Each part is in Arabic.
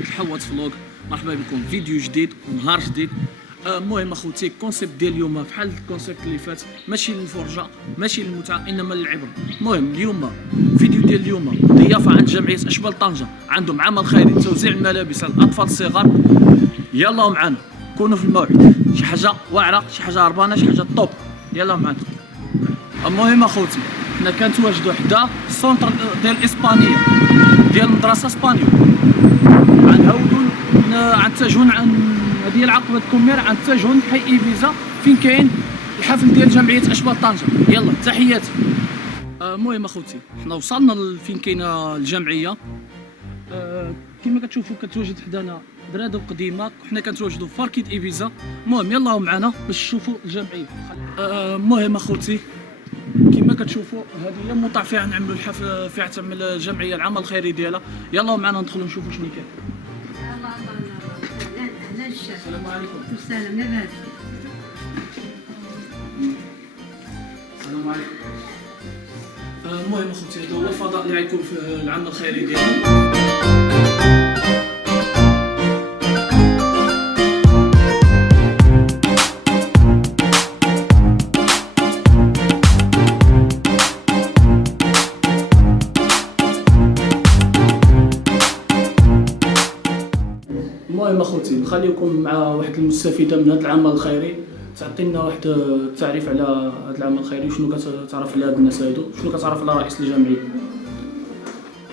الحوات فلوق. مرحبا بكم فيديو جديد ونهار جديد. المهم اخوتي الكونسيبت ديال اليوم بحال الكونسيبت اللي فات، ماشي للفرجه ماشي للمتعه انما للعبره. المهم اليوم فيديو ديال اليوم ضيافه عند جمعيه اشبال طنجه، عندهم عمل خيري توزيع الملابس على الاطفال الصغار. يلا معنا كونوا في الموعد، شي حاجه واعره شي حاجه هربانه شي حاجه طوب. يلا معنا. المهم اخوتي حنا كنتواجدوا حدا السونتر ديال الاسبانيه ديال المدرسه اسبانيول، غنهودوا غنتجهوا هذه هي العقبه الكمير، غنتجهوا لحي ايبيزا فين كاين الحفل ديال جمعيه اشبال طنجه. يلا تحياتي. المهم اخوتي حنا وصلنا فين كاينه الجمعيه. كما كتشوفوا كتواجد حدانا درادو قديمه، وحنا كنتواجدوا في باركيت ايبيزا. المهم يلا معنا باش تشوفوا الجمعيه. المهم اخوتي كما كتشوفوا هذه هي الموطع فيها نعملوا الحفل، فيها تعمل الجمعيه العمل الخيري ديالها. يلا معنا ندخلوا نشوفوا شنو كاين. السلام عليكم. السلام لاباس. السلام عليكم. المهم اخوتي هذا هو الفضاء اللي غيكون في العمل الخيري ديالنا. المهم اخوتي نخليكم مع واحد المستفيده من هذا العمل الخيري، تعطينا واحد التعريف على هذا العمل الخيري. شنو كتعرف على هاد الناس هادو؟ شنو كتعرف على رئيس الجمعيه؟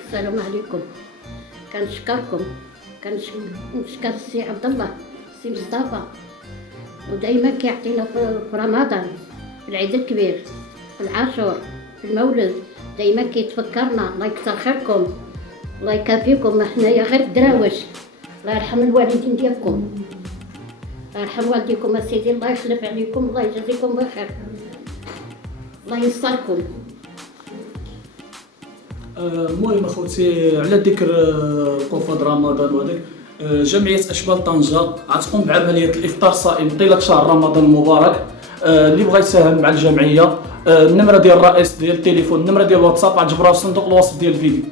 السلام عليكم. كنشكركم، كنشكر السي عبد الله السي مصطفى، ودائما كيعطينا في رمضان، في العيد الكبير، في العاشور، في المولد، دائما كيتفكرنا. الله يكثر خيركم، الله يكافيكم. حنايا غير الدراوش. الله يرحم الوالدين ديالكم، الله يرحم والديكم اسيدي، الله يخلف عليكم، الله يجازيكم بخير، الله ينصركم. المهم اخوتي على ذكر قفاد رمضان وهذاك، جمعيه اشبال طنجه غتقوم بعمليه الافطار الصائم طيله شهر رمضان المبارك. اللي بغى يساهم مع الجمعيه، النمره ديال الرئيس ديال التليفون، النمره ديال الواتساب غتجبروها في صندوق الوصف ديال الفيديو.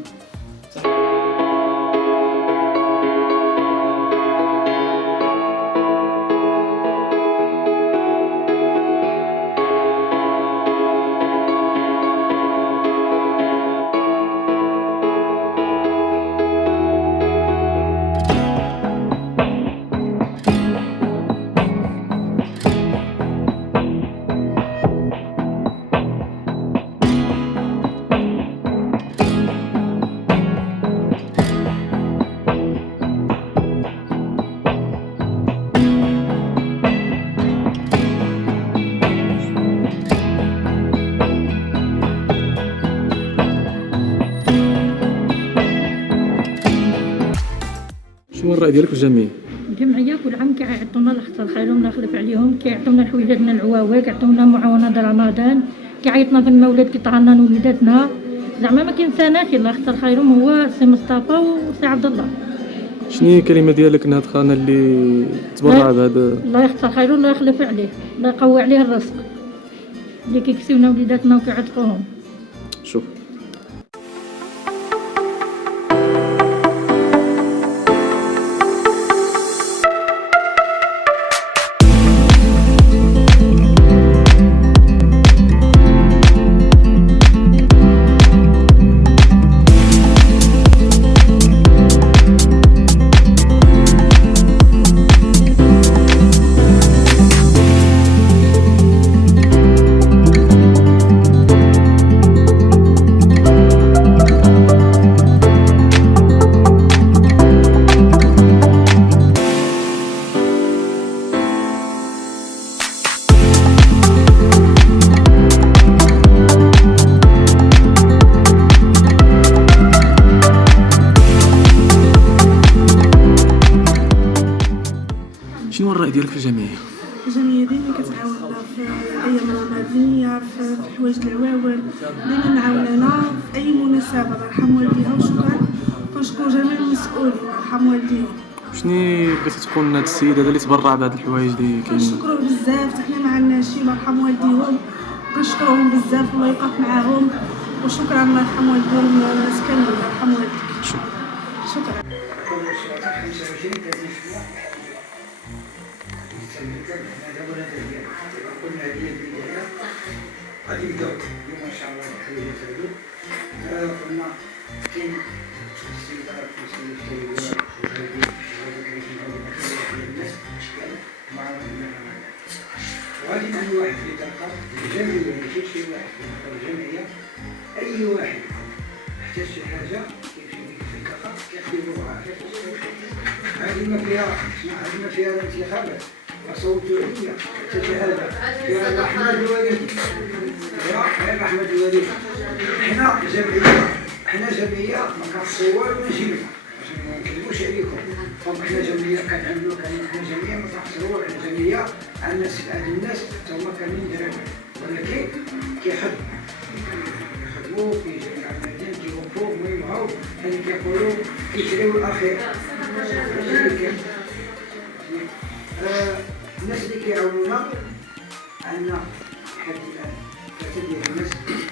شنو الرأي ديالك في الجمعية؟ الجمعية كل عام كيعطونا الخير الخير ولا يخلف عليهم، كيعطونا حويجاتنا العواوي، كيعطونا معاونة د رمضان، كيعيطنا في المولد، كيطعنا وليداتنا. زعما ما كينساناش. الله يخسر خيرهم هو سي مصطفى وسي عبد الله. شنو هي الكلمة ديالك لهاد خانة اللي تبرع بهذا؟ الله يخسر خيره والله يخلف عليه، الله يقوي عليه الرزق اللي كيكسيونا وليداتنا وكيعتقوهم. شوف شنو الرأي ديالك في الجمعية؟ الجمعية ديما كتعاوننا في الأيام الرمضانية، في حوايج العواون، ديما معاونانا في أي مناسبة. الله يرحم والديها وشكرا، كنشكر جميع المسؤولين الله يرحم والديهم. شنو بغيتي تقول لهاد السيد هذا اللي تبرع بهاد الحوايج اللي كاينين؟ كنشكروه بزاف، حتى حنا ما عندناش شي، الله يرحم والديهم، كنشكروهم بزاف، الله يوقف معاهم، وشكرا الله يرحم والديهم الناس كاملين، الله يرحم والديك. شكرا. قلنا هذه البدايه غادي نبداو اليوم ان شاء الله الحلويات هذو قلنا كاين استمرار في التسويق الناس مع وغادي كل واحد في تلقى الجمعيه ماشي شي واحد في الجمعيه اي واحد احتاج شي حاجه كيمشي لك في التلقى كيخدموها هذه ما فيها الانتخابات وصوتوا عليا تجاهل يا الرحمن الوليد يا الرحمن الوليد حنا جمعيه ما كنصور ونجيبها باش ما نكذبوش عليكم حنا جمعيه كنعملوا حنا جمعيه ما كنصوروا حنا جمعيه عندنا سبعه الناس هما كاملين دراري ولكن كيخدموا كيجيو على المدينه كيوقفوا المهم هاو يعني كيقولوا كيشريو الاخير الناس اللي كيعاونونا عندنا لحد الان ثلاثه ديال الناس كاين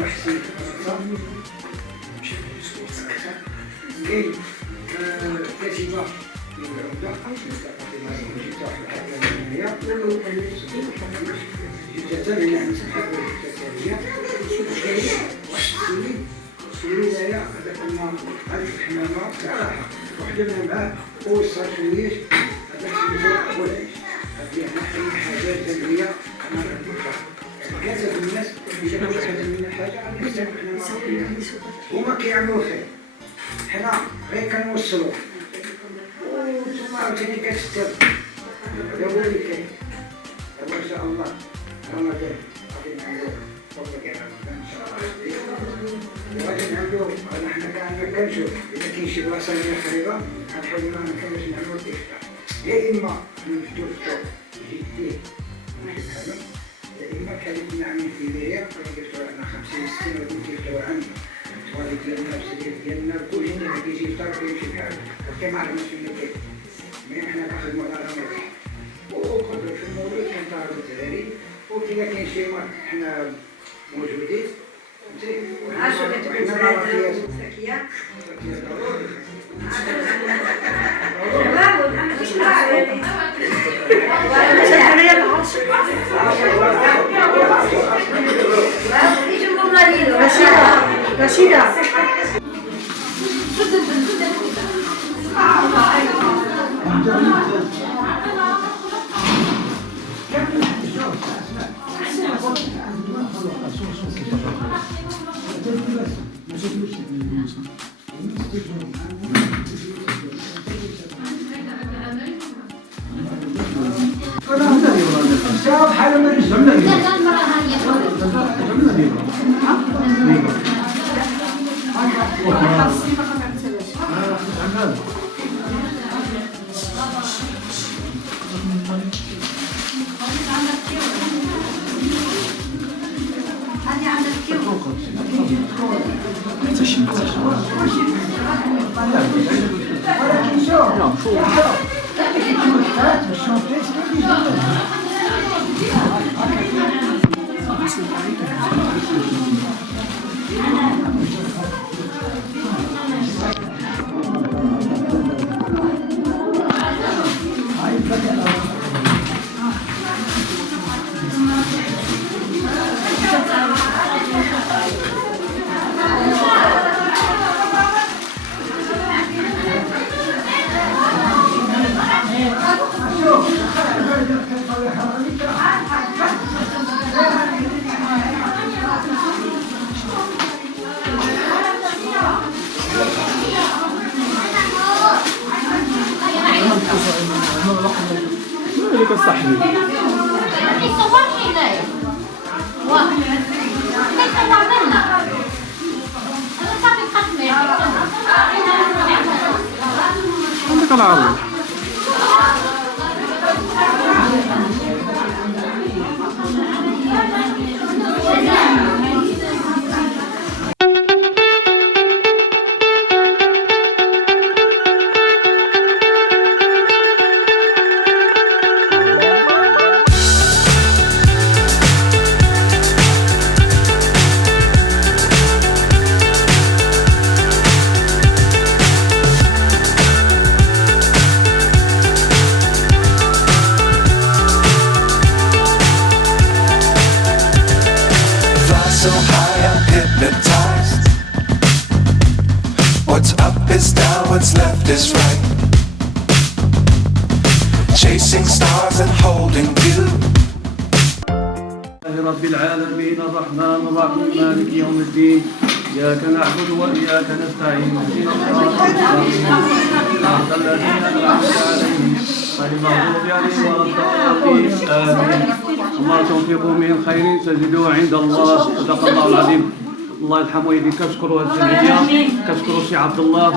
واحد السيد كاين كاتبه ديال العمده جزائريه يعني سمحت جزائريه وكاين واحد السيد الولاية هذاك عارف الحمامة تاعها وحدنا معاه هو الصرفيات هذاك سميتو والعيش هذه أي حاجات جمعية أنا نعرفها كذا الناس إذا كانت واحدة منا حاجة غادي نستافدوا حنا هما كيعملوا خير حنا غير كنوصلوا وانتم عاوتاني كتستافدوا هذا هو اللي كاين دابا إن شاء الله رمضان غادي نعملوا فضل كاع رمضان إن شاء الله غادي نعملو حنا كنشوف إذا كاين شي بلاصة اللي قريبة غنحاولو باش نعملو الإفطار يا إما نوجدو الفطور جديد ونحكمو يا إما كان كنا عاملين في بداية كنفطرو عندنا 50 60 غادي كيفطرو عندنا التواليت ديالنا السرير ديالنا كلشي اللي كيجي يفطر كيمشي بحال وكاين ما عرفناش فين كاين المهم حنا كنخدمو على رمضان وكل في المولود كنطالبو الدراري وإذا كاين شي مرض حنا موجودين عاشوا كتبوا زكية رشيدة اللي كصاحبي يصور هنايا واحد كيصور لنا انا صافي بقات عندك العرض What's up is down, what's left is right. Chasing stars and holding you. رب العالمين الرحمن الرحيم مالك يوم الدين إياك نعبد وإياك نستعين اهدنا الصراط المستقيم صراط الذين أنعمت عليهم غير المغضوب عليهم ولا الضالين آمين. وما تنفقوا من خير تجدوه عند الله صدق الله العظيم. الله يرحم والديك كنشكروا هذه الجمعيه، كنشكروا سي عبد الله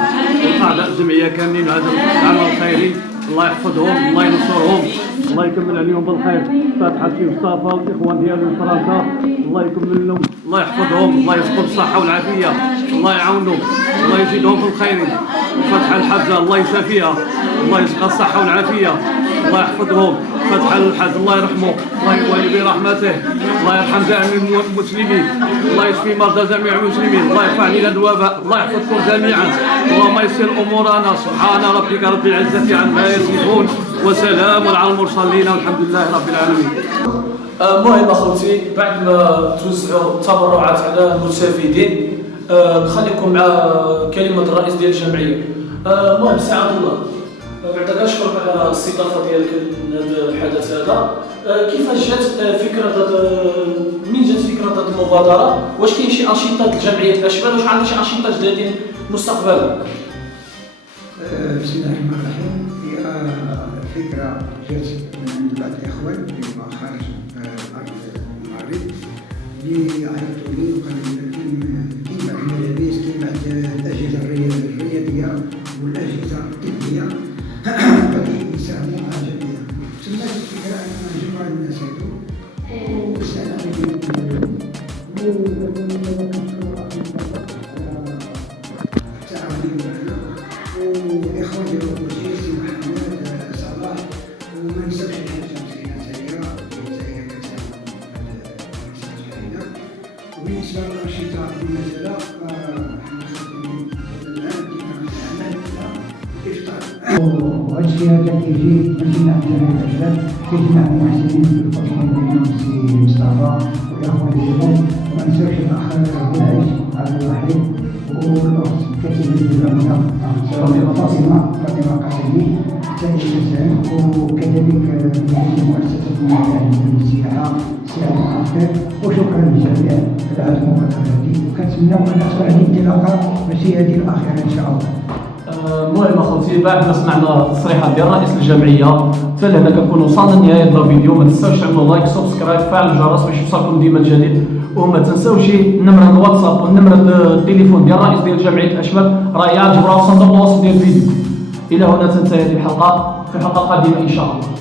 واعضاء الجمعيه كاملين هذا العمل الخيري. الله يحفظهم، الله ينصرهم، الله يكمل عليهم بالخير. فاتحه سي مصطفى والاخوان ديالو فرنسا، الله يكمل لهم، الله يحفظهم، الله يرزقهم الصحه والعافيه، الله يعاونهم، الله يزيدهم في الخير. فتحه الحاجه الله يشافيها، الله يرزقها الصحه والعافيه، الله يحفظهم. فتحه الحاج الله يرحمه، الله يوالي برحمته، الله يرحم جميع المسلمين، الله يشفي مرضى جميع المسلمين، الله يرفع علينا الوباء، الله يحفظكم جميعا. اللهم يسر امورنا. سبحان ربك رب العزه عما يصفون وسلام على المرسلين والحمد لله رب العالمين. المهم اخوتي بعد ما توزعوا التبرعات على المستفيدين نخليكم مع كلمه الرئيس ديال الجمعيه. المهم سي عبد الله بعد كنشكرك على الاستضافه ديالك لهذا الحدث هذا. كيفاش جات فكره من جات فكره هذه المبادره؟ واش كاين شي انشطه لجمعيه الاشبال؟ واش عندنا شي انشطه جدادين مستقبلا؟ بسم الله الرحمن الرحيم. هي فكره جات من عند بعض الاخوان اللي هما خارج الارض المغرب اللي عيطوا لي وقالوا لنا كاين بعض الملابس، كاين بعض الاجهزه الرياضيه والاجهزه الطبيه غادي يساهموا مع الجمعيه. تما الفكره اننا نجمعوا الناس هادو ونساهموا التعاون معنا والاخوان ديال الوزير سي محمد صلاح. وما نساوش الحاجه مسكينه تاهي كتعاون مع وبالنسبه للانشطه المزاله حنا خاصين الان كيما العمل الافطار. وهذا الشيء هذا كيجي ماشي نعم جميع الاشبال، كيجمع المحسنين في الفصل بينهم سي مصطفى والاخوان ديالو. وما نساوش الاخ العيش عبد الوحيد والاخت كاتبه العمده فاطمه قاسمي حتى هي تساهم. وكذلك مؤسسه الملاهي للسياحه سي عبد الخفيف. وشكرا للجميع على هذه المبادره هذه، وكنتمناو ان تكون هذه الانطلاقه ماشي هذه الاخيره ان شاء الله. المهم اخوتي بعد ما سمعنا التصريحات ديال رئيس الجمعيه حتى لهنا كنكونوا وصلنا لنهايه هذا الفيديو. ما تنساوش تعملوا لايك سبسكرايب فعل الجرس باش يوصلكم ديما الجديد. وما تنساوش نمره الواتساب ونمره التليفون ديال الرئيس ديال جمعيه الاشبال راه يعجبوها في صندوق الوصف ديال الفيديو. الى هنا تنتهي هذه الحلقه، في حلقه قادمه ان شاء الله.